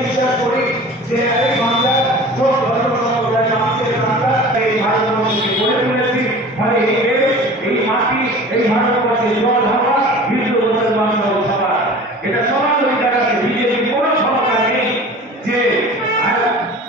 বিশ্বাস করি যে এই বাংলা সব ধর্ম সম্প্রদায় মানুষের বাংলা এই ভারতবর্ষকে গড়ে তুলেছি। ফলে এই দেশ, এই মাটি, এই ভারতবর্ষের জল হাওয়া হিন্দু মুসলমান সহ সবার, এটা সবার ওই জায়গাতে বিজেপি কোনো ক্ষমতা নেই যে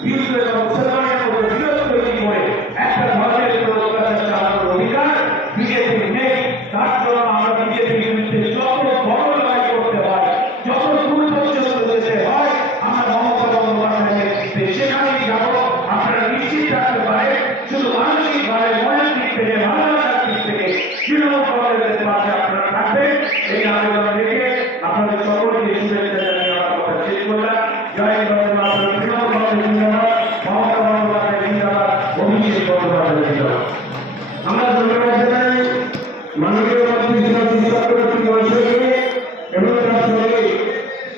হিন্দু এবং মুসলমানের মধ্যে বিরোধ তৈরি করে একটা ধর্মের উপর অত্যাচার চালানোর অধিকার বিজেপির নেই। তার জন্য আমরা বিজেপির বিরুদ্ধে যত বড় লড়াই করতে হয়, যত দূর পর্যন্ত যেতে হয়, আমরা মমতা বন্দ্যোপাধ্যায়ের নেতৃত্বে সেখানেই যাব। আপনারা নিশ্চিত থাকতে পারেন, শুধু মানসিকভাবে মনের দিক থেকে ভালোবাসার দিক থেকে তৃণমূল কংগ্রেসের পাশে আপনারা থাকবেন। এই আবেদন রেখে আপনাদের সকলকে শুভেচ্ছা জানিয়ে আমার কথা শেষ করলাম। জয় হিন্দ, তৃণমূল কংগ্রেস জিন্দাবাদ, মমতা বন্দ্যোপাধ্যায় জিন্দাবাদ, অভিষেক বন্দ্যোপাধ্যায় জিন্দাবাদ। আমরা ধন্যবাদ জানাই মাননীয় মন্ত্রী শ্রীমতী চক্রবর্তী মহাশয়কে এবং তার সঙ্গে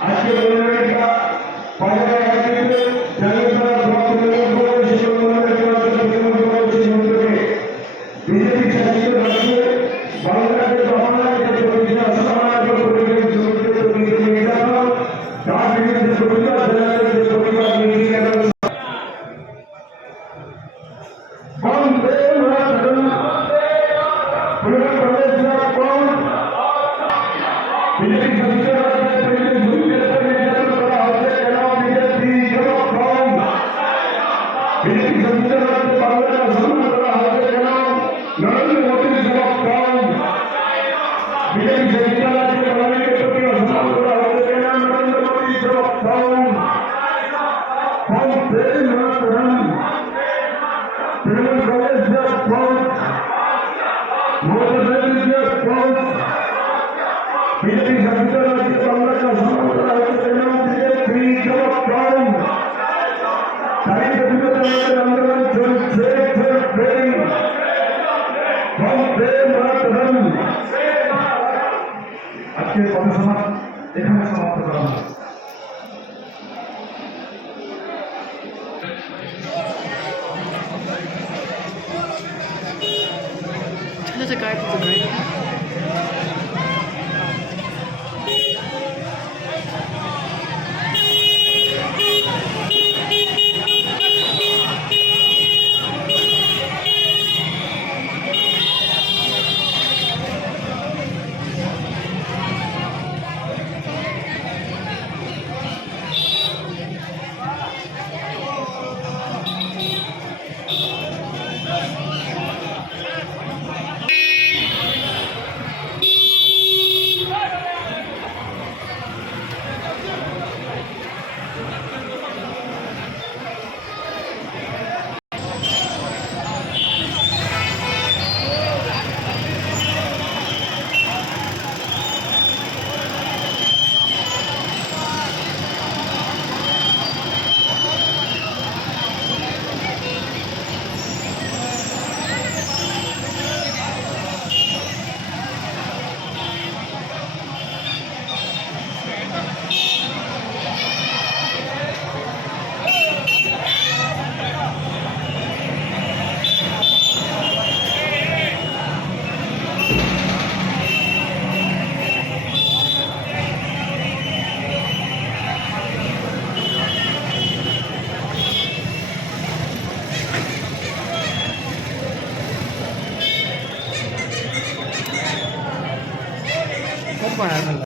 আজকে মনোনয়নটা বাজারে একত্রিত জানিয়ে তারা ব্লক তৃণমূল কংগ্রেস এবং মনোনয়ন তৃণমূল কংগ্রেসের মধ্যে বিজেপি শাসিত রাজ্যে বাংলাদেশ বাংলাদেশের প্রতিদিন অসমানতা পরিবেশ জড়িত বিজেপি নির্যাতন তার বিরুদ্ধে প্রতিবাদ জানাতে যে প্রতিবাদ মিছিল এবং বন্দে মাতরম বিজেপি শাসিত রাজ্যে প্রতিদিন দুর্নীতি নির্যাতন করা হচ্ছে কেন? বিজেপি জবাব দাও। বিজেপি শাসিত রাজ্যে বাংলাকে অসম্মান করা হচ্ছে কেন? নরেন্দ্র মোদীর জবাব দাও। বিজেপি শাসিত রাজ্যে বাঙালিকে প্রতি অসম্মান করা হচ্ছে কেন? নরেন্দ্র মোদীর জবাব দাও। বন্দে মাতরম। তৃণমূল কংগ্রেস জবাব দাও। মমতা ব্যানার্জি জবাব দাও। বিজেপি শাসিত রাজ্যে বাংলাকে অসম্মান করা হচ্ছে কেন? বিজেপি জবাব দাও। তাই প্রতিবাদ আমাদের আন্দোলন চলছে, চলবে। বন্দে মাতরম। আজকের পথসভা এখানে সমাপ্ত করা হয়। There's a guy with a guy.